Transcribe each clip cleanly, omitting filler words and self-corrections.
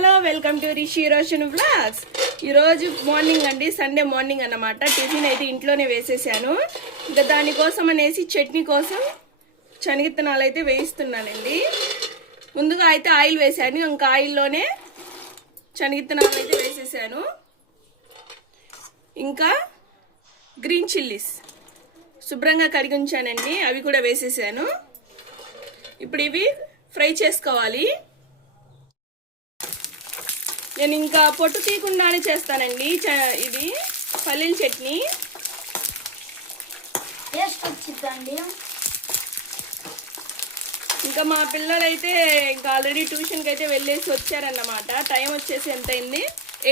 Hello welcome to Rishi Roshan vlogs. ఈరోజు morning అండి, Sunday morning అన్నమాట. టిఫిన్ అయితే ఇంట్లోనే వేసేసాను. ఇంకా దానికోసం అనేసి చట్నీ కోసం శనగిత్తనాలు అయితే వేయిస్తున్నానండి. ముందుగా అయితే ఆయిల్ వేసాను, ఇంకా ఆయిల్లోనే శనగిత్తనాలు అయితే వేసేసాను. ఇంకా గ్రీన్ చిల్లీస్ శుభ్రంగా కడిగి ఉంచానండి, అవి కూడా వేసేసాను. ఇప్పుడు ఇవి ఫ్రై చేసుకోవాలి. నేను ఇంకా పొట్టు తీయకుండానే చేస్తానండి. ఇది పల్లీల చట్నీ టేస్ట్ వచ్చిందండి. ఇంకా మా పిల్లలైతే ఇంకా ఆల్రెడీ ట్యూషన్కి అయితే వెళ్ళేసి వచ్చారన్నమాట. టైం వచ్చేసి ఎంత అయింది?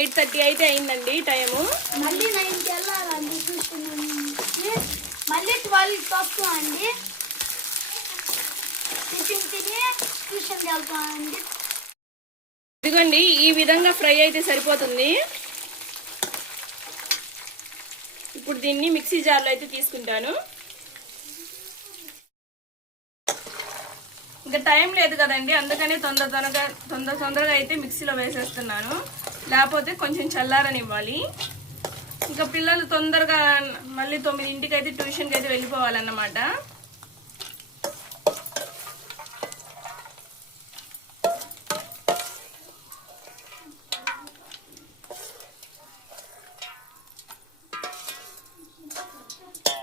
8:30 అయితే అయిందండి టైము. మళ్ళీ 9కి వెళ్ళాలండి ట్యూషన్. మళ్ళీ 12కి వస్తామండి. టిఫిన్ తిని ట్యూషన్కి వెళ్తామండి. ఇదిగోండి, ఈ విధంగా ఫ్రై అయితే సరిపోతుంది. ఇప్పుడు దీన్ని మిక్సీ జార్లో అయితే తీసుకుంటాను. ఇంకా టైం లేదు కదండి, అందుకని తొందరగా అయితే మిక్సీలో వేసేస్తున్నాను. లేకపోతే కొంచెం చల్లారనివ్వాలి. ఇంకా పిల్లలు తొందరగా మళ్ళీ 9ంటికి అయితే ట్యూషన్కి అయితే వెళ్ళిపోవాలన్నమాట.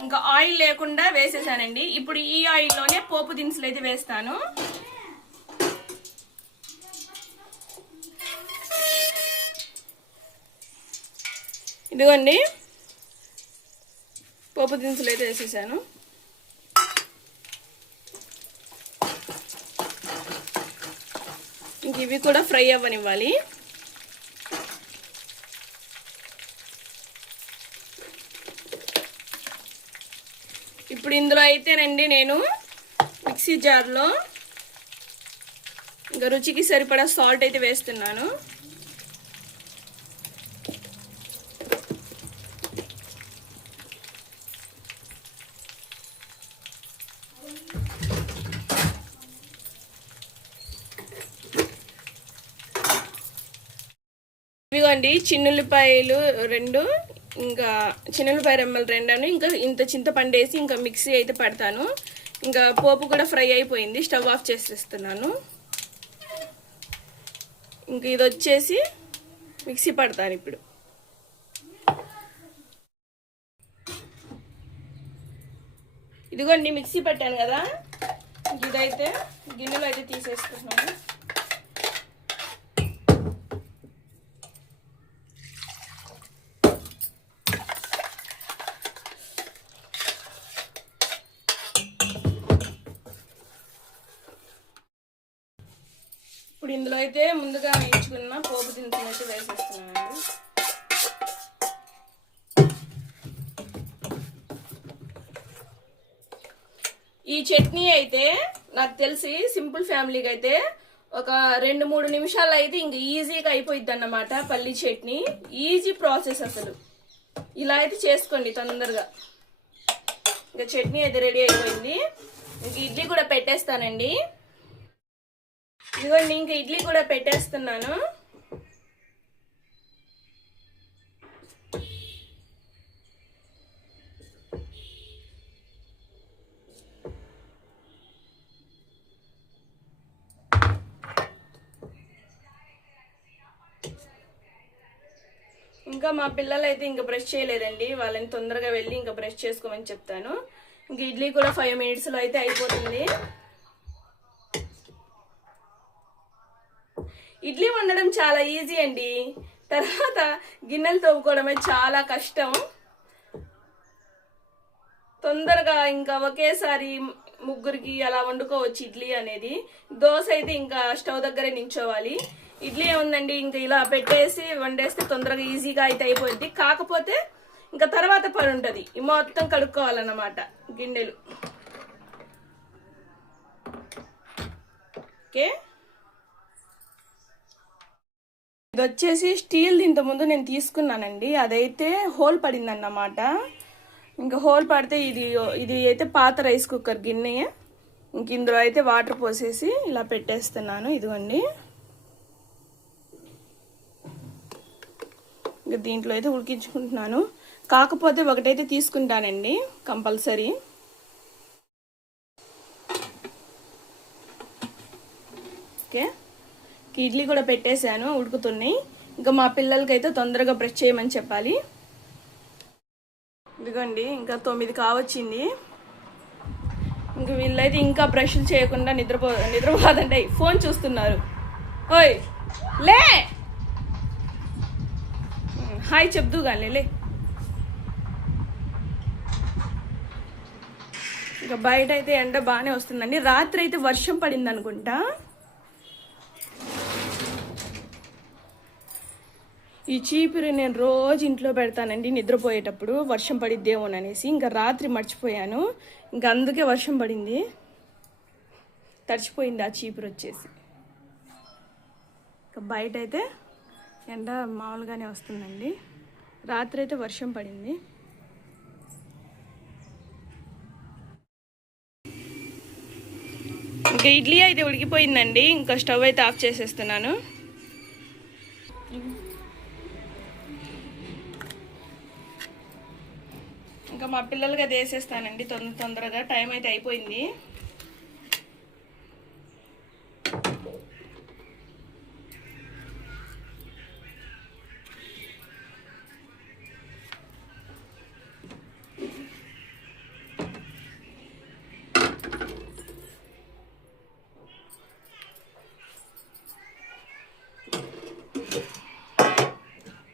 ఇంకా ఆయిల్ లేకుండా వేసేసానండి. ఇప్పుడు ఈ ఆయిల్లోనే పోపు దినుసులు అయితే వేస్తాను. ఇదిగోండి, పోపు దినుసులు అయితే వేసేసాను. ఇంక ఇవి కూడా ఫ్రై అవ్వనివ్వాలి. ఇప్పుడు ఇందులో అయితేనండి నేను మిక్సీ జార్లో ఇంకా రుచికి సరిపడా సాల్ట్ అయితే వేస్తున్నాను. ఇదిగోండి, చిన్నుల్లిపాయలు 2, ఇంకా చిన్నులపాయ రెమ్మలు 2, ఇంకా ఇంత చింతపండు వేసి ఇంకా మిక్సీ అయితే పడతాను. ఇంకా పోపు కూడా ఫ్రై అయిపోయింది, స్టవ్ ఆఫ్ చేసేస్తున్నాను. ఇంకా ఇది వచ్చేసి మిక్సీ పడతాను ఇప్పుడు. ఇదిగోండి, మిక్సీ పట్టాను కదా, ఇదైతే గిన్నెలో అయితే తీసేస్తున్నాను. ఇప్పుడు ఇందులో అయితే ముందుగా వేయించుకున్న పోపు దినుసులు అయితే వేసేస్తున్నానండి. ఈ చట్నీ అయితే నాకు తెలిసి సింపుల్ ఫ్యామిలీకి అయితే ఒక 2-3 నిమిషాల్లో అయితే ఇంక ఈజీగా అయిపోయిద్ది అన్నమాట. పల్లీ చట్నీ ఈజీ ప్రాసెస్ అసలు. ఇలా అయితే చేసుకోండి తొందరగా. ఇంకా చట్నీ అయితే రెడీ అయిపోయింది. ఇంక ఇడ్లీ కూడా పెట్టేస్తానండి. ఇదిగోండి, ఇంకా ఇడ్లీ కూడా పెట్టేస్తున్నాను. ఇంకా మా పిల్లలు అయితే ఇంకా బ్రష్ చేయలేదండి. వాళ్ళని తొందరగా వెళ్ళి ఇంకా బ్రష్ చేసుకోమని చెప్తాను. ఇంక ఇడ్లీ కూడా 5 మినిట్స్లో అయితే అయిపోతుంది. ఇడ్లీ వండడం చాలా ఈజీ అండి. తర్వాత గిన్నెలు తోముకోవడమే చాలా కష్టం. తొందరగా ఇంకా ఒకేసారి 3కి అలా వండుకోవచ్చు ఇడ్లీ అనేది. దోశ అయితే ఇంకా స్టవ్ దగ్గరే నించోవాలి. ఇడ్లీ ఏముందండి, ఇంకా ఇలా పెట్టేసి వండేస్తే తొందరగా ఈజీగా అయితే అయిపోద్ది. కాకపోతే ఇంకా తర్వాత పని ఉంటుంది, మొత్తం కడుక్కోవాలన్నమాట గిన్నెలు. ఓకే, ఇది వచ్చేసి స్టీల్. ఇంతకుముందు నేను తీసుకున్నానండి, అదైతే హోల్ పడింది అన్నమాట. ఇంకా హోల్ పడితే ఇది అయితే పాత రైస్ కుక్కర్ గిన్నె. ఇంక ఇందులో అయితే వాటర్ పోసేసి ఇలా పెట్టేస్తున్నాను. ఇదిగోండి, ఇంకా దీంట్లో అయితే ఉడికించుకుంటున్నాను. కాకపోతే ఒకటైతే తీసుకుంటానండి కంపల్సరీ. ఓకే, ఇడ్లీ కూడా పెట్టేశాను, ఉడుకుతున్నాయి. ఇంకా మా పిల్లలకైతే తొందరగా బ్రష్ చేయమని చెప్పాలి. ఇదిగోండి ఇంకా 9 కావచ్చింది. ఇంక వీళ్ళైతే ఇంకా బ్రష్లు చేయకుండా నిద్రపోదంటే ఫోన్ చూస్తున్నారు. ఓయ్ లే, హాయ్ చెప్దు కానీ లే. ఇంకా బయట అయితే ఎండ బాగానే వస్తుందండి. రాత్రి అయితే వర్షం పడింది అనుకుంటా. ఈ చీపురు నేను రోజు ఇంట్లో పెడతానండి నిద్రపోయేటప్పుడు, వర్షం పడిద్దేమోననేసి. ఇంకా రాత్రి మర్చిపోయాను, ఇంకా అందుకే వర్షం పడింది, తడిచిపోయింది ఆ చీపురు వచ్చేసి. ఇంకా బయట అయితే ఎండ మామూలుగానే వస్తుందండి. రాత్రి అయితే వర్షం పడింది. ఇంకా ఇడ్లీ అయితే ఉడికిపోయిందండి. ఇంకా స్టవ్ అయితే ఆఫ్ చేసేస్తున్నాను. ఇంకా మా పిల్లలకి అది వేసేస్తానండి తొందరగా, టైం అయితే అయిపోయింది.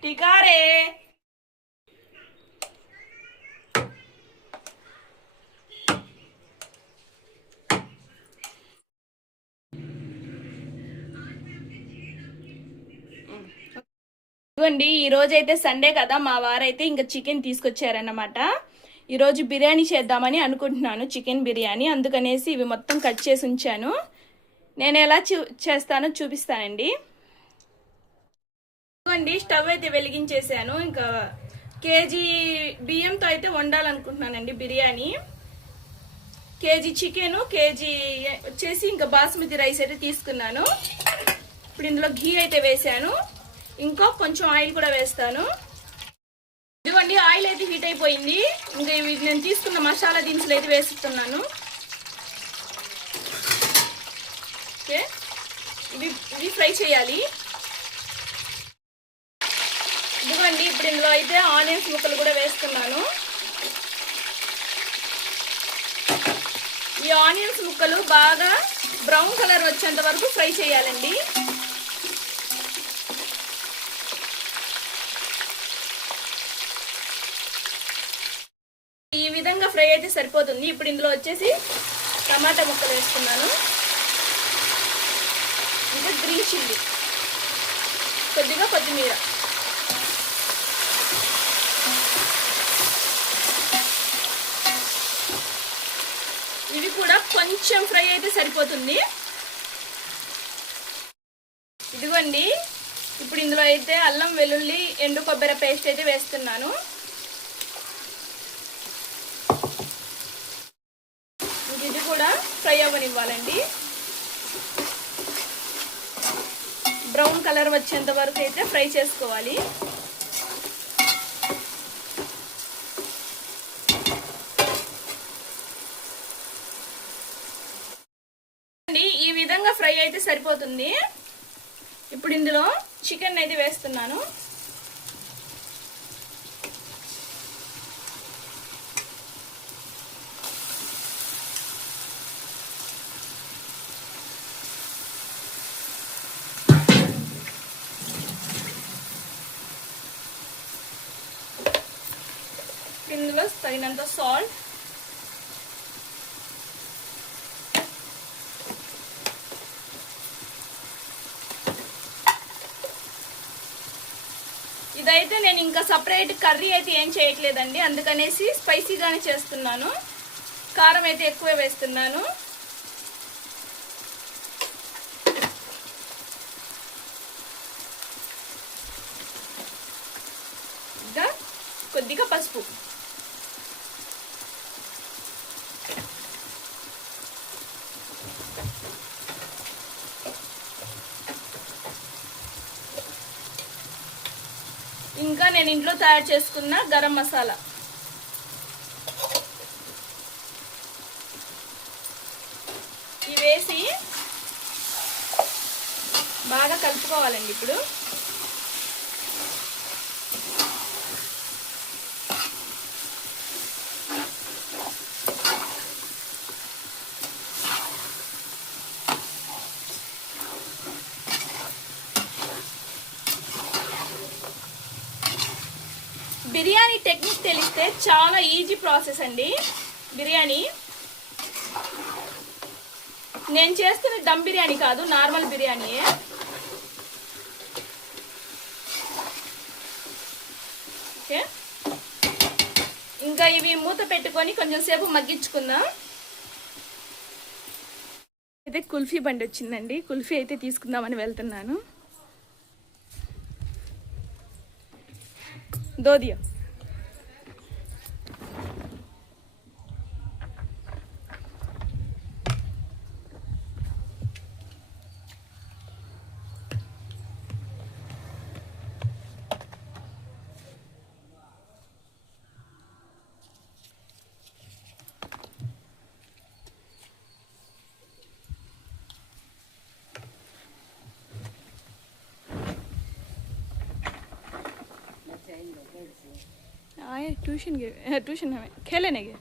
టికారే ఇవ్వండి. ఈ రోజు అయితే సండే కదా, మా వారైతే ఇంకా చికెన్ తీసుకొచ్చారన్నమాట. ఈరోజు బిర్యానీ చేద్దామని అనుకుంటున్నాను, చికెన్ బిర్యానీ. అందుకనేసి ఇవి మొత్తం కట్ చేసి ఉంచాను. నేను ఎలా చేస్తానో చూపిస్తానండి. ఇవ్వండి, స్టవ్ అయితే వెలిగించేసాను. ఇంకా కేజీ బియ్యంతో అయితే వండాలనుకుంటున్నానండి బిర్యానీ. కేజీ చికెను, కేజీ వచ్చేసి ఇంకా బాస్మతి రైస్ అయితే తీసుకున్నాను. ఇప్పుడు ఇందులో ఘీ అయితే వేసాను, ఇంకో కొంచెం ఆయిల్ కూడా వేస్తాను. ఇదిగోండి, ఆయిల్ అయితే హీట్ అయిపోయింది. ఇంకా ఇవి నేను తీసుకున్న మసాలా దినుసులు అయితే వేస్తున్నాను. ఓకే, ఇవి ఫ్రై చేయాలి. ఇదిగోండి, ఇప్పుడు ఇందులో అయితే ఆనియన్స్ ముక్కలు కూడా వేస్తున్నాను. ఈ ఆనియన్స్ ముక్కలు బాగా బ్రౌన్ కలర్ వచ్చేంత వరకు ఫ్రై చేయాలండి. ఈ విధంగా ఫ్రై అయితే సరిపోతుంది. ఇప్పుడు ఇందులో వచ్చేసి టమాటా ముక్కలు వేస్తున్నాను, ఇంకా గ్రీన్ చిల్లీ, కొద్దిగా కొత్తిమీర. ఇవి కూడా కొంచెం ఫ్రై అయితే సరిపోతుంది. ఇదిగోండి, ఇప్పుడు ఇందులో అయితే అల్లం వెల్లుల్లి ఎండు కొబ్బరి పేస్ట్ అయితే వేస్తున్నాను. ఇది కూడా ఫ్రై అవ్వనివ్వాలండి. బ్రౌన్ కలర్ వచ్చేంత వరకు అయితే ఫ్రై చేసుకోవాలి. ఈ విధంగా ఫ్రై అయితే సరిపోతుంది. ఇప్పుడు ఇందులో చికెన్ అయితే వేస్తున్నాను. ఇందులో తగినంత సాల్ట్, ఇదైతే నేను ఇంకా సపరేట్ కర్రీ అయితే ఏం చేయట్లేదండి, అందుకనేసి స్పైసీగానే చేస్తున్నాను. కారం అయితే ఎక్కువ వేస్తున్నాను. ఇంకా కొద్దిగా పసుపు. ఇంకా నేను ఇంట్లో తయారు చేసుకున్న గరం మసాలా. ఇవి వేసి బాగా కలుపుకోవాలండి. ఇప్పుడు బిర్యానీ టెక్నిక్ తెలిస్తే చాలా ఈజీ ప్రాసెస్ అండి. బిర్యానీ నేను చేస్తున్న దమ్ బిర్యానీ కాదు, నార్మల్ బిర్యానీయే. ఓకే, ఇంకా ఇవి మూత పెట్టుకొని కొంచెం సేపు మగ్గించుకుందాం. అయితే కుల్ఫీ బండి వచ్చిందండి. కుల్ఫీ అయితే తీసుకుందామని వెళ్తున్నాను. దోదియా आए ट्यूशन गए, ट्यूशन हमें खेलने गए.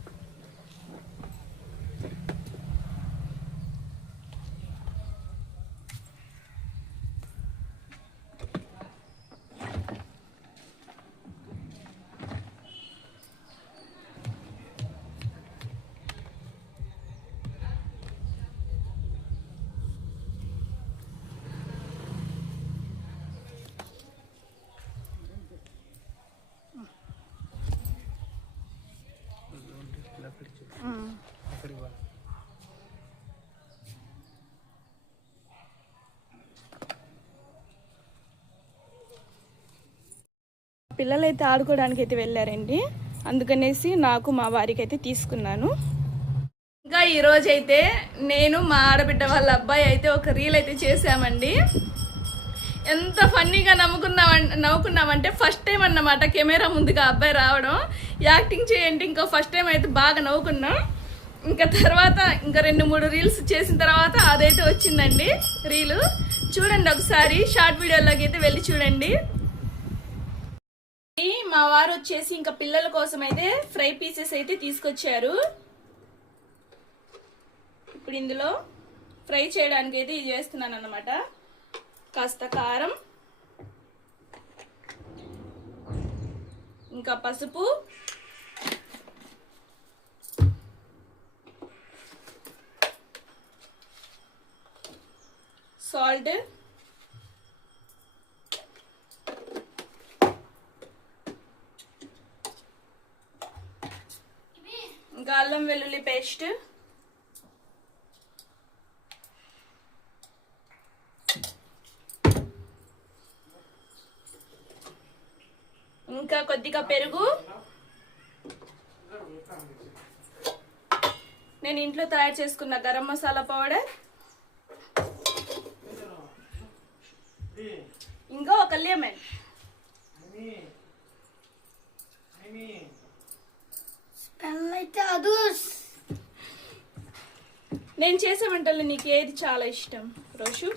పిల్లలైతే ఆడుకోవడానికి అయితే వెళ్ళారండి. అందుకనేసి నాకు మా వారికి అయితే తీసుకున్నాను. ఇంకా ఈరోజు అయితే నేను మా ఆడబిడ్డ వాళ్ళ అబ్బాయి అయితే ఒక రీల్ అయితే చేసామండి. ఎంత ఫన్నీగా నవ్వుకున్నామంటే ఫస్ట్ టైం అన్నమాట కెమెరా ముందుగా అబ్బాయి రావడం. యాక్టింగ్ చేయండి ఇంకా ఫస్ట్ టైం అయితే బాగా నవ్వుకున్నాం. ఇంకా తర్వాత ఇంకా 2-3 రీల్స్ చేసిన తర్వాత అదైతే వచ్చిందండి రీలు. చూడండి ఒకసారి షార్ట్ వీడియోలోకి అయితే వెళ్ళి చూడండి. మా వారు వచ్చేసి ఇంకా పిల్లల కోసం అయితే ఫ్రై పీసెస్ అయితే తీసుకొచ్చారు. ఇప్పుడు ఇందులో ఫ్రై చేయడానికి అయితే ఇది వేస్తున్నాను అన్నమాట. కాస్త కారం, ఇంకా పసుపు, సాల్ట్, ఇంకా అల్లం వెల్లుల్లి పేస్ట్, ఇంకా కొద్దిగా పెరుగు. నేను ఇంట్లో తయారు చేసుకున్న గరం మసాలా పౌడర్, ఇంకా ఒక లెమన్. నేను చేసే వంటల్లో నీకు ఏది చాలా ఇష్టం రోషు?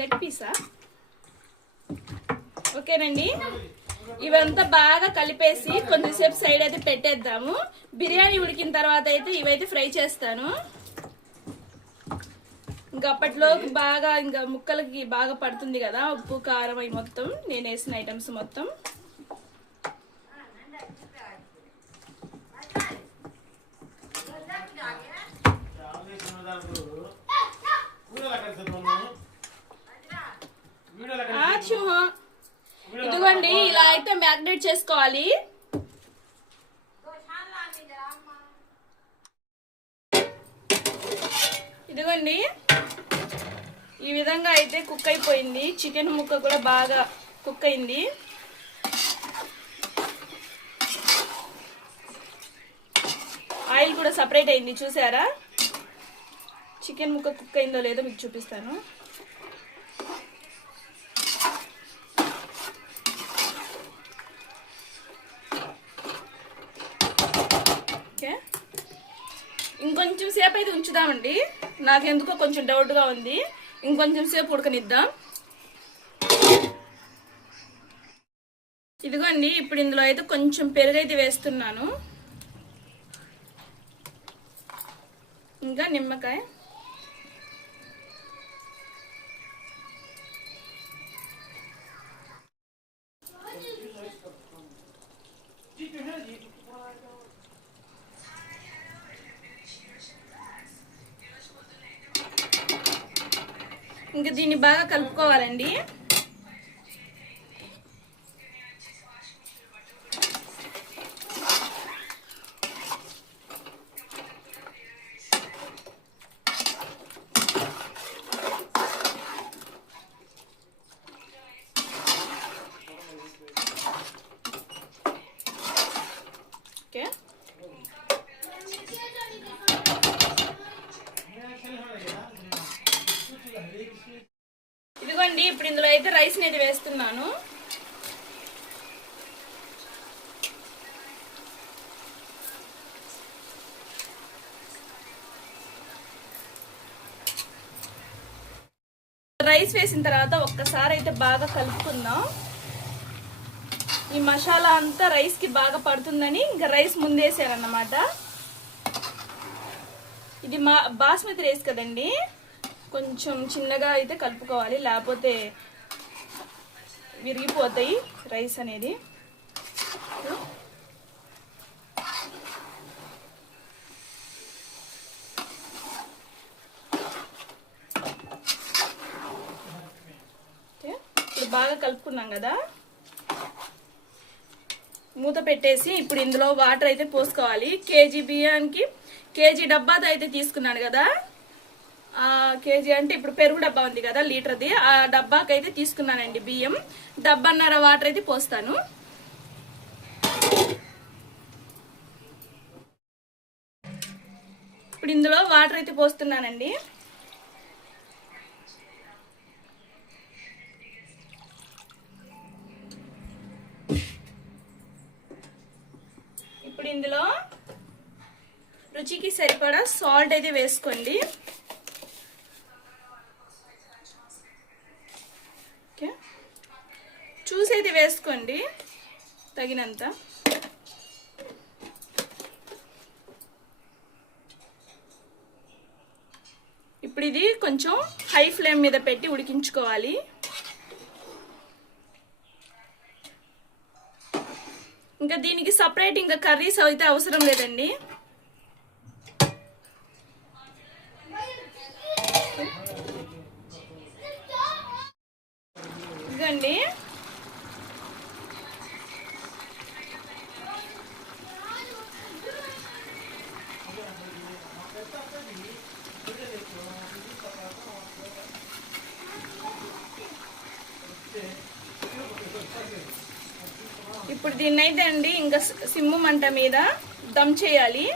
Leg Pisa? ఓకేనండి, ఇవంతా బాగా కలిపేసి కొంచెంసేపు సైడ్ అయితే పెట్టేద్దాము. బిర్యానీ ఉడికిన తర్వాత అయితే ఇవైతే ఫ్రై చేస్తాను. ఇంకా అప్పట్లో బాగా ఇంకా ముక్కలకి బాగా పడుతుంది కదా ఉప్పు కారం అవి మొత్తం నేను వేసిన ఐటమ్స్ మొత్తం. ఇదిగోండి ఇలా అయితే మ్యాగ్నేట్ చేసుకోవాలి. ఇదిగోండి ఈ విధంగా అయితే కుక్ అయిపోయింది. చికెన్ ముక్క కూడా బాగా కుక్ అయింది. ఆయిల్ కూడా సపరేట్ అయింది చూసారా? చికెన్ ముక్క కుక్ అయిందో లేదో మీకు చూపిస్తాను. ఉంచుదామండి. నాకెందుకో కొంచెం డౌట్గా ఉంది. ఇంకొంచెం సేపు ఉడకనిద్దాం. ఇదిగోండి, ఇప్పుడు ఇందులో అయితే కొంచెం పెరుగు అయితే వేస్తున్నాను, ఇంకా నిమ్మకాయ. ఇంకా దీన్ని బాగా కలుపుకోవాలండి. ఓకే, ఇదిగోండి, ఇప్పుడు ఇందులో అయితే రైస్ అనేది వేస్తున్నాను. రైస్ వేసిన తర్వాత ఒక్కసారి అయితే బాగా కలుపుకుందాం. ఈ మసాలా అంతా రైస్ కి బాగా పడుతుందని ఇంకా రైస్ ముందేసారన్నమాట. ఇది బాస్మతి రైస్ కదండి, కొంచెం చిన్నగా అయితే కలుపుకోవాలి, లేకపోతే విరిగిపోతాయి రైస్ అనేది. ఇప్పుడు బాగా కలుపుకున్నాం కదా, మూత పెట్టేసి ఇప్పుడు ఇందులో వాటర్ అయితే పోసుకోవాలి. కేజీ బియ్యానికి కేజీ డబ్బాతో అయితే తీసుకున్నాను కదా, కేజీ అంటే ఇప్పుడు పెరుగు డబ్బా ఉంది కదా లీటర్ది, ఆ డబ్బాకి అయితే తీసుకున్నానండి బియ్యం. డబ్బాన్నర వాటర్ అయితే పోస్తాను. ఇప్పుడు ఇందులో వాటర్ అయితే పోస్తున్నానండి. ఇప్పుడు ఇందులో రుచికి సరిపడా సాల్ట్ అయితే వేసుకోండి. ఓకే, చూసి అయితే వేసుకోండి తగినంత. ఇప్పుడు ఇది కొంచెం హై ఫ్లేమ్ మీద పెట్టి ఉడికించుకోవాలి. ఇంకా దీనికి సపరేట్ ఇంకా కర్రీస్ అయితే అవసరం లేదండి. ఇదండి, ఇప్పుడు దీన్నైతే అండి ఇంకా సిమ్ము మంట మీద దమ్ చేయాలి.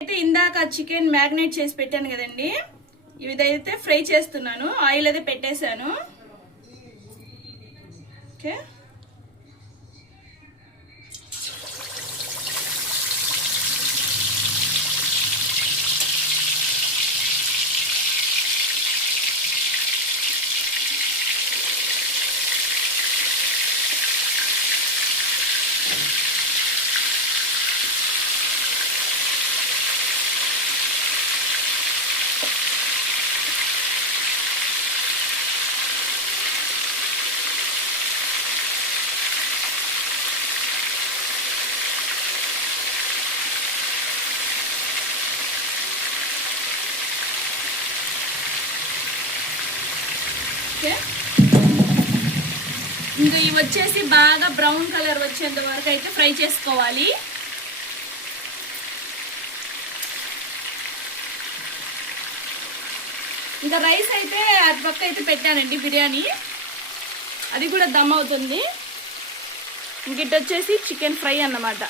అయితే ఇందాక చికెన్ మ్యారినేట్ చేసి పెట్టాను కదండి, ఇదైతే ఫ్రై చేస్తున్నాను. ఆయిల్ అయితే పెట్టేశాను. Okay, okay. ఇంకా ఇవి వచ్చేసి బాగా బ్రౌన్ కలర్ వచ్చేంత వరకు అయితే ఫ్రై చేసుకోవాలి. ఇంకా రైస్ అయితే అటు పక్క అయితే పెట్టానండి బిర్యానీ, అది కూడా దమ్ అవుతుంది. ఇంక ఇటు వచ్చేసి చికెన్ ఫ్రై అన్నమాట.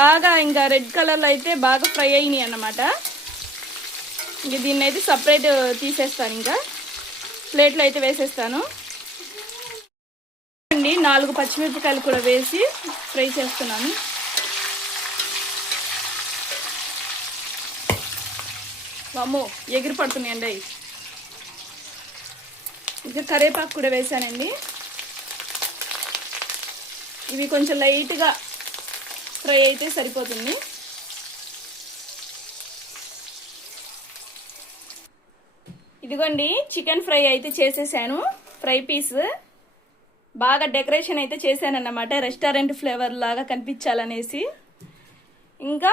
బాగా ఇంకా రెడ్ కలర్లో అయితే బాగా ఫ్రై అయినాయి అన్నమాట. ఇంక దీన్ని అయితే సపరేట్ తీసేస్తాను. ఇంకా ప్లేట్లో అయితే వేసేస్తాను అండి. 4 పచ్చిమిరపకాయలు కూడా వేసి ఫ్రై చేస్తున్నాను. వామ్మో ఎగిరి పడుతున్నాయండి అవి. ఇంకా కరివేపాకు కూడా వేసానండి. ఇవి కొంచెం లైట్గా ఫ్రై అయితే సరిపోతుంది. ఇదిగోండి చికెన్ ఫ్రై అయితే చేసేసాను. ఫ్రై పీస్ బాగా డెకరేషన్ అయితే చేశానన్నమాట, రెస్టారెంట్ ఫ్లేవర్ లాగా కనిపించాలనేసి. ఇంకా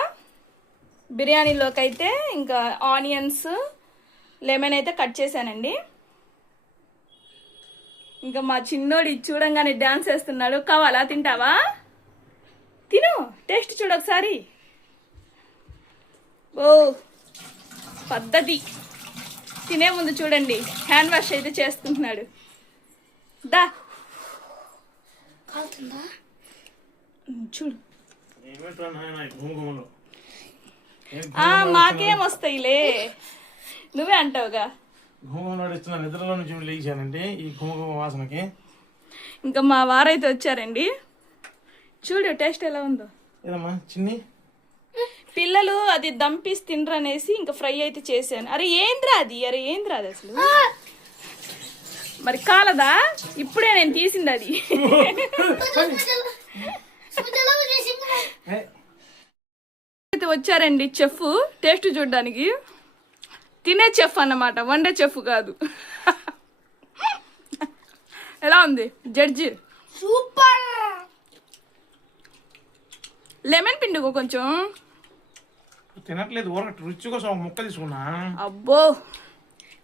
బిర్యానీలోకి అయితే ఇంకా ఆనియన్స్ లెమన్ అయితే కట్ చేశానండి. ఇంకా మా చిన్నోడు ఇది చూడంగానే డాన్స్ వేస్తున్నాడు. కావాలా, తింటావా? తిను, టేస్ట్ చూడు ఒకసారి. ఓ పద్ధతి. తినే ముందు చూడండి హ్యాండ్ వాష్ అయితే చేసుకుంటున్నాడు. దా చూడు. మాకేం వస్తాయిలే, నువ్వే అంటావుగా. నిద్రలో నుంచి లేచానండి ఈ ఘుమఘుమ వాసనకి. ఇంకా మా వారైతే వచ్చారండి. చూడు టేస్ట్ ఎలా ఉందో. ఏదమ్మా చిన్ని, పిల్లలు అది దంపిసి తినరు అనేసి ఇంకా ఫ్రై అయితే చేశాను. అరే ఏంద్రా అది, అరే ఏంద్రా అది అసలు. మరి కాలదా? ఇప్పుడే నేను తీసింది అది. అయితే వచ్చారండి చెఫ్ టేస్ట్ చూడడానికి. తినే చెఫ్ అన్నమాట, వండే చెఫ్ కాదు. ఎలా ఉంది జడ్జి? సూపర్. లెమన్ పిండుకో కొంచెం. తినట్లేదు, ఊరక రుచి కోసం ఒక ముక్క తీసుకున్నా. అబ్బో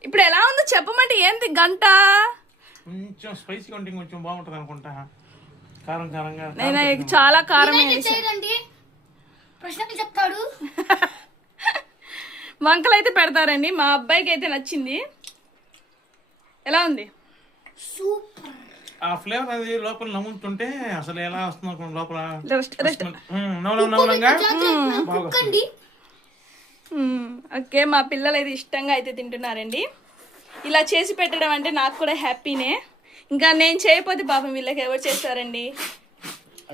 ఇప్పుడు ఎలా ఉందో చెప్పమంటే ఏంది గంట. కొంచెం స్పైసీగా ఉంటే కొంచెం బాగుంటుంది అనుకుంటా. కారం కారంగా. నేను చాలా కారం చేయరండి, ప్రశ్నలు చెప్తాడు. వంకలు అయితే పెడతారండి. మా అబ్బాయికి అయితే నచ్చింది. ఎలా ఉంది? సూపర్. ఆ ఫ్లేవర్ అది లోపల నమ్ముతుంటే అసలు ఎలా వస్తుంది లోపల. కుక్కండి. ఓకే, మా పిల్లలు అయితే ఇష్టంగా అయితే తింటున్నారండి. ఇలా చేసి పెట్టడం అంటే నాకు కూడా హ్యాపీనే. ఇంకా నేను చేయకపోతే పాపం వీళ్ళకి ఎవరు చేస్తారండి.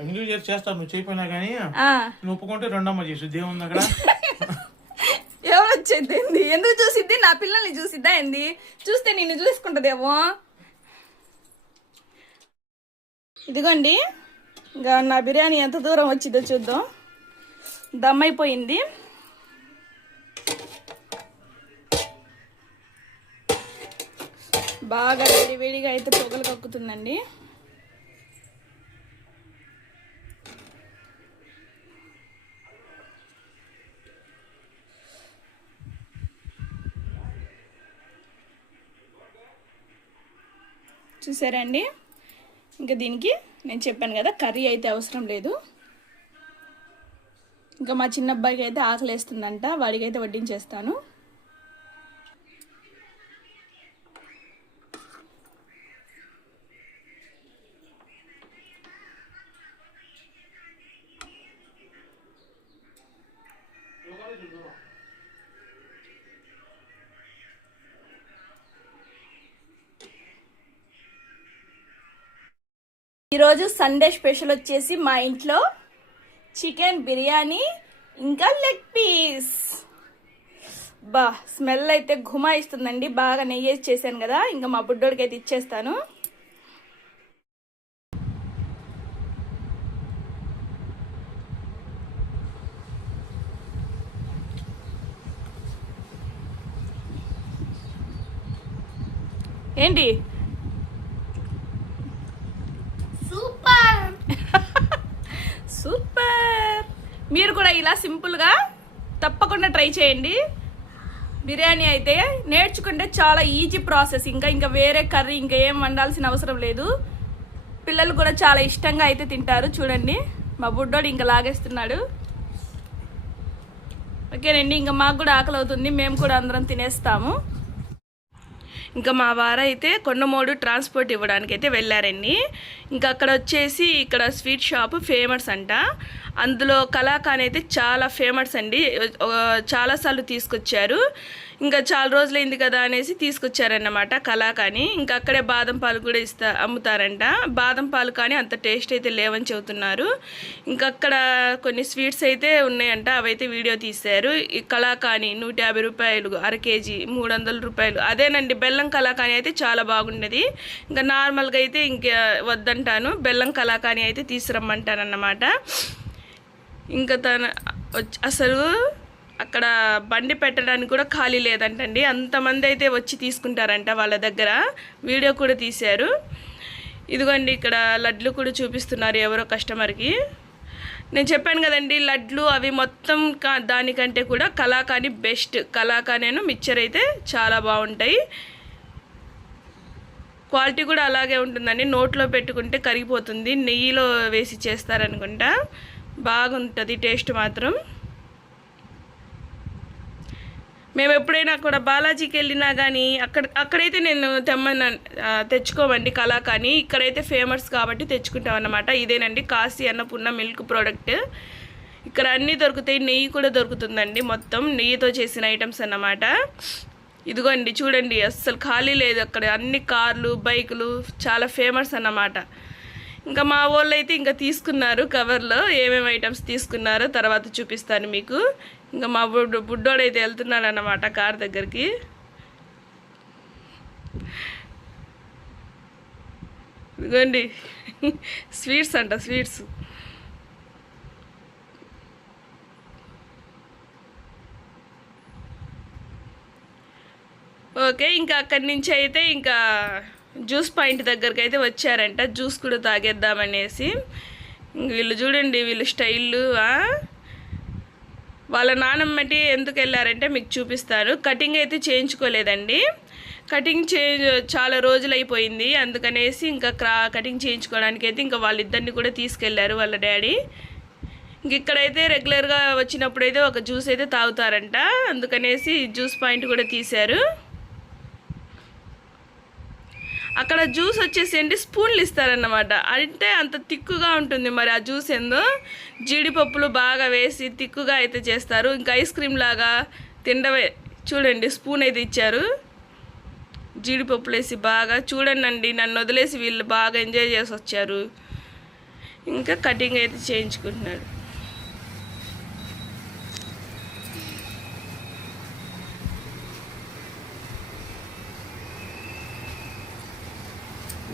ఎందుకు చేస్తావు, నువ్వు చేయపోయినా కానీ నువ్వు ఒప్పుకుంటే రెండమ్మ చేసు దేవుంది అక్కడ. ఎవరు వచ్చేది ఏంది, ఎందుకు చూసిద్ది? నా పిల్లల్ని చూసిద్దా ఏంది? చూస్తే నిన్ను చూసుకుంటదేమో. ఇదిగోండి ఇంకా నా బిర్యానీ ఎంత దూరం వచ్చిందో చూద్దాం. దమ్ అయిపోయింది. బాగా వేడివేడిగా అయితే పొగలు కక్కుతుందండి. చూసారండి, ఇంకా దీనికి నేను చెప్పాను కదా కర్రీ అయితే అవసరం లేదు. ఇంకా మా చిన్న అబ్బాయికి అయితే ఆకలేస్తుందంట, వాడికైతే వడ్డించేస్తాను. ఈరోజు సండే స్పెషల్ వచ్చేసి మా ఇంట్లో చికెన్ బిర్యానీ ఇంకా లెగ్ పీస్. బా స్మెల్ అయితే ఘుమాయిస్తుందండి. బాగా నెయ్యి వేసి చేశాను కదా, ఇంకా మా బుడ్డోడికి అయితే ఇచ్చేస్తాను. ఏంటి సూపర్. మీరు కూడా ఇలా సింపుల్గా తప్పకుండా ట్రై చేయండి. బిర్యానీ అయితే నేర్చుకుంటే చాలా ఈజీ ప్రాసెస్. ఇంకా వేరే కర్రీ ఇంకా ఏం వండాల్సిన అవసరం లేదు. పిల్లలు కూడా చాలా ఇష్టంగా అయితే తింటారు. చూడండి మా బుడ్డోడు ఇంకా లాగేస్తున్నాడు. ఓకేనండి, ఇంకా మాకు కూడా ఆకలి అవుతుంది, మేము కూడా అందరం తినేస్తాము. ఇంకా మా వారైతే కొండమూడు ట్రాన్స్పోర్ట్ ఇవ్వడానికి అయితే వెళ్ళారండి. ఇంకా అక్కడ వచ్చేసి ఇక్కడ స్వీట్ షాప్ ఫేమస్ అంట. అందులో కలాకాన్ అయితే చాలా ఫేమస్ అండి, చాలాసార్లు తీసుకొచ్చారు. ఇంకా చాలా రోజులైంది కదా అనేసి తీసుకొచ్చారన్నమాట కలాకాని. ఇంకా అక్కడే బాదం పాలు కూడా అమ్ముతారంట. బాదం పాలు కానీ అంత టేస్ట్ అయితే లేవని చెబుతున్నారు. ఇంకా అక్కడ కొన్ని స్వీట్స్ అయితే ఉన్నాయంట, అవైతే వీడియో తీశారు. ఈ కలాకాని 150 రూపాయలు, అర కేజీ 300 రూపాయలు. అదేనండి బెల్లం కలాకాని అయితే చాలా బాగుండేది. ఇంకా నార్మల్గా అయితే ఇంకా వద్దంటాను, బెల్లం కలాకాని అయితే తీసుకురమ్మంటానన్నమాట. ఇంకా అసలు అక్కడ బండి పెట్టడానికి కూడా ఖాళీ లేదంటండి, అంతమంది అయితే వచ్చి తీసుకుంటారంట వాళ్ళ దగ్గర. వీడియో కూడా తీశారు. ఇదిగోండి ఇక్కడ లడ్లు కూడా చూపిస్తున్నారు ఎవరో కస్టమర్కి. నేను చెప్పాను కదండి లడ్లు అవి మొత్తం దానికంటే కూడా కలాకాని బెస్ట్. కలాకానేను మిక్చర్ అయితే చాలా బాగుంటాయి. క్వాలిటీ కూడా అలాగే ఉంటుందండి, నోట్లో పెట్టుకుంటే కరిగిపోతుంది. నెయ్యిలో వేసి చేస్తారనుకుంటా, బాగుంటుంది టేస్ట్ మాత్రం. మేము ఎప్పుడైనా కూడా బాలాజీకి వెళ్ళినా కానీ అక్కడైతే నేను తెచ్చుకోమండి కలాకాని. ఇక్కడైతే ఫేమస్ కాబట్టి తెచ్చుకుంటాం అన్నమాట. ఇదేనండి కాశీ అన్నపూర్ణ మిల్క్ ప్రోడక్ట్. ఇక్కడ అన్నీ దొరుకుతాయి, నెయ్యి కూడా దొరుకుతుందండి, మొత్తం నెయ్యితో చేసిన ఐటమ్స్ అన్నమాట. ఇదిగోండి చూడండి అస్సలు ఖాళీ లేదు అక్కడ, అన్ని కార్లు బైకులు చాలా ఫేమస్ అన్నమాట. ఇంకా మా వాళ్ళు అయితే ఇంకా తీసుకున్నారు కవర్లో, ఏమేమి ఐటమ్స్ తీసుకున్నారో తర్వాత చూపిస్తాను మీకు. ఇంకా మా బుడ్డోడైతే వెళ్తున్నాడు అన్నమాట కార్ దగ్గరికి. ఇదిగోండి స్వీట్స్ అంట, స్వీట్స్. ఓకే, ఇంకా అక్కడి నుంచి అయితే ఇంకా జ్యూస్ పాయింట్ దగ్గరికి అయితే వచ్చారంట, జ్యూస్ కూడా తాగేద్దామనేసి. వీళ్ళు చూడండి వీళ్ళు స్టైళ్ళు. వాళ్ళ నానమ్మటి ఎందుకు వెళ్ళారంటే మీకు చూపిస్తాను. కటింగ్ అయితే చేయించుకోలేదండి, కటింగ్ చాలా రోజులు అయిపోయింది, అందుకనేసి ఇంకా కటింగ్ చేయించుకోవడానికి అయితే ఇంకా వాళ్ళిద్దరిని కూడా తీసుకెళ్లారు వాళ్ళ డాడీ. ఇంక ఇక్కడైతే రెగ్యులర్గా వచ్చినప్పుడు అయితే ఒక జ్యూస్ అయితే తాగుతారంట, అందుకనేసి జ్యూస్ పాయింట్ కూడా తీశారు. అక్కడ జ్యూస్ వచ్చేసి ఏంటి స్పూన్లు ఇస్తారన్నమాట, అంటే అంత తిక్కుగా ఉంటుంది. మరి ఆ జ్యూస్ ఏందో జీడిపప్పులు బాగా వేసి తిక్కుగా అయితే చేస్తారు. ఇంకా ఐస్ క్రీమ్ లాగా తిండవే. చూడండి స్పూన్ అయితే ఇచ్చారు, జీడిపప్పులు వేసి బాగా. చూడండి నన్ను వదిలేసి వీళ్ళు బాగా ఎంజాయ్ చేసి వచ్చారు. ఇంకా కటింగ్ అయితే చేయించుకుంటున్నాడు.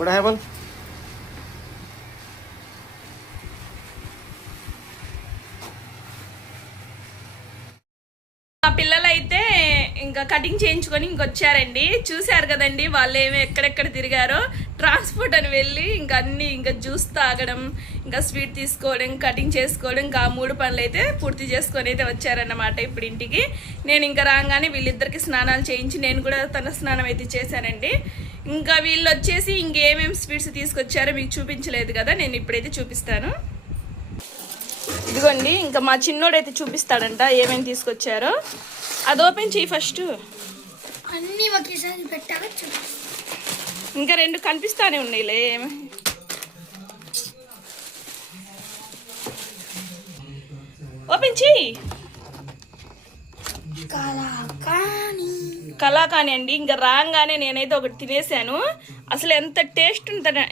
बड़ा है बल ఆ పిల్లలైతే ఇంకా కటింగ్ చేయించుకొని ఇంకొచ్చారండి. చూశారు కదండి వాళ్ళు ఏమి ఎక్కడెక్కడ తిరిగారో. ట్రాన్స్పోర్ట్ అని వెళ్ళి ఇంకా అన్నీ ఇంకా జ్యూస్ తాగడం, ఇంకా స్వీట్ తీసుకోవడం, కటింగ్ చేసుకోవడం, ఇంకా ఆ 3 పనులు అయితే పూర్తి చేసుకొని అయితే వచ్చారన్నమాట ఇప్పుడు ఇంటికి. నేను ఇంకా రాగానే వీళ్ళిద్దరికి స్నానాలు చేయించి నేను కూడా తన స్నానం అయితే చేశానండి. ఇంకా వీళ్ళు వచ్చేసి ఇంకేమేమి స్వీట్స్ తీసుకొచ్చారో మీకు చూపించలేదు కదా, నేను ఇప్పుడైతే చూపిస్తాను. ఇదిగోండి ఇంకా మా చిన్నోడైతే చూపిస్తాడంట ఏమేమి తీసుకొచ్చారో. అది ఓపెన్ చేయి ఫస్ట్. అన్నీ ఒకేసారి పెట్టాక ఇంకా 2 కనిపిస్తానే ఉన్నాయిలే. ఓపెన్ చేయి. కలాకాని అండి. ఇంకా రాగానే నేనైతే ఒకటి తినేసాను. అసలు ఎంత టేస్ట్ ఉంటుంది,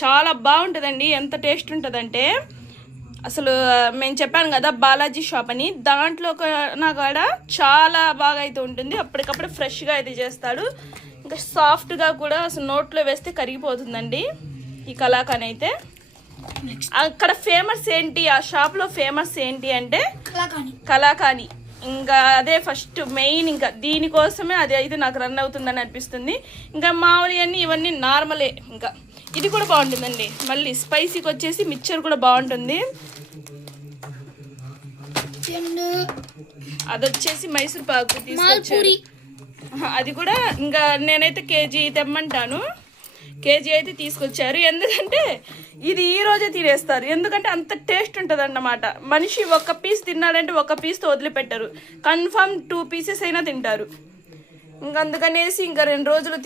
చాలా బాగుంటుందండి. ఎంత టేస్ట్ ఉంటుందంటే అసలు మేము చెప్పాను కదా బాలాజీ షాప్ అని, దాంట్లో కూడా చాలా బాగా అయితే ఉంటుంది. అప్పటికప్పుడు ఫ్రెష్గా అయితే చేస్తాడు. ఇంకా సాఫ్ట్గా కూడా అసలు నోట్లో వేస్తే కరిగిపోతుందండి ఈ కలాకాని అయితే. అక్కడ ఫేమస్ ఏంటి, ఆ షాప్లో ఫేమస్ ఏంటి అంటే కలాకాని. ఇంకా అదే ఫస్ట్ మెయిన్, ఇంకా దీనికోసమే అది అయితే నాకు రన్ అవుతుందని అనిపిస్తుంది. ఇంకా మామూలు అన్నీ ఇవన్నీ నార్మలే. ఇంకా ఇది కూడా బాగుంటుందండి. మళ్ళీ స్పైసీకి వచ్చేసి మిక్చర్ కూడా బాగుంటుంది. అది వచ్చేసి మైసూర్ పాకు తీసుకొచ్చారు, అది కూడా ఇంకా నేనైతే కేజీ తెమ్మంటాను. కేజీ అయితే తీసుకొచ్చారు. ఎందుకంటే ఇది ఈ రోజే తినేస్తారు, ఎందుకంటే అంత టేస్ట్ ఉంటుంది అన్నమాట. మనిషి ఒక పీస్ తిన్నాడంటే ఒక పీస్తో వదిలిపెట్టరు, కన్ఫర్మ్ 2 పీసెస్ అయినా తింటారు. ఇంకా అందుకనేసి ఇంకా 2 రోజులు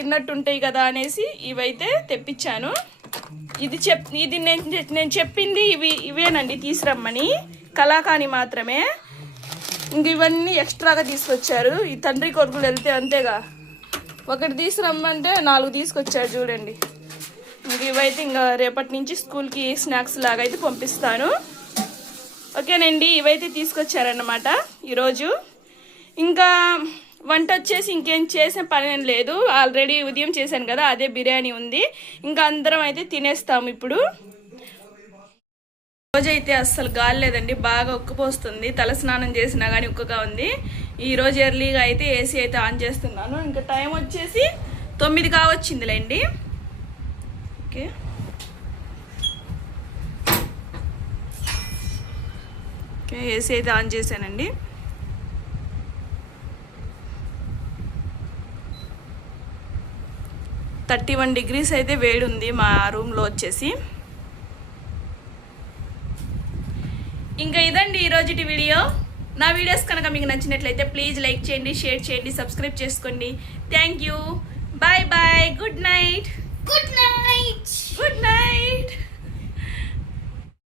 తిన్నట్టుంటాయి కదా అనేసి ఇవైతే తెప్పించాను. ఇది నేను చెప్పింది ఇవేనండి తీసురమ్మని, కలాకాని మాత్రమే. ఇంక ఇవన్నీ ఎక్స్ట్రాగా తీసుకొచ్చారు. ఈ తండ్రి కొడుకులు వెళ్తే అంతేగా, ఒకటి తీసుకురమ్మంటే 4 తీసుకొచ్చారు చూడండి. ఇంక ఇవైతే ఇంకా రేపటి నుంచి స్కూల్కి స్నాక్స్ లాగా అయితే పంపిస్తాను. ఓకేనండి, ఇవైతే తీసుకొచ్చారన్నమాట ఈరోజు. ఇంకా వంట వచ్చేసి ఇంకేం చేసే పని ఏం లేదు, ఆల్రెడీ ఉదయం చేశాను కదా, అదే బిర్యానీ ఉంది. ఇంకా అందరం అయితే తినేస్తాము ఇప్పుడు. రోజైతే అస్సలు గాలి లేదండి, బాగా ఉక్కపోస్తుంది. తలస్నానం చేసినా కానీ ఉక్కగా ఉంది. ఈరోజు ఎర్లీగా అయితే ఏసీ అయితే ఆన్ చేస్తున్నాను. ఇంకా టైం వచ్చేసి 9 కావచ్చిందిలేండి. ఓకే, ఏసీ అయితే ఆన్ చేశానండి. -31 అయితే వేడి ఉంది మా రూమ్లో వచ్చేసి. ఇంకా ఇదండి ఈరోజుటి వీడియో. నా వీడియోస్ కనుక మీకు నచ్చినట్లయితే ప్లీజ్ లైక్ చేయండి, షేర్ చేయండి, సబ్స్క్రైబ్ చేసుకోండి. Thank you, bye bye, good night.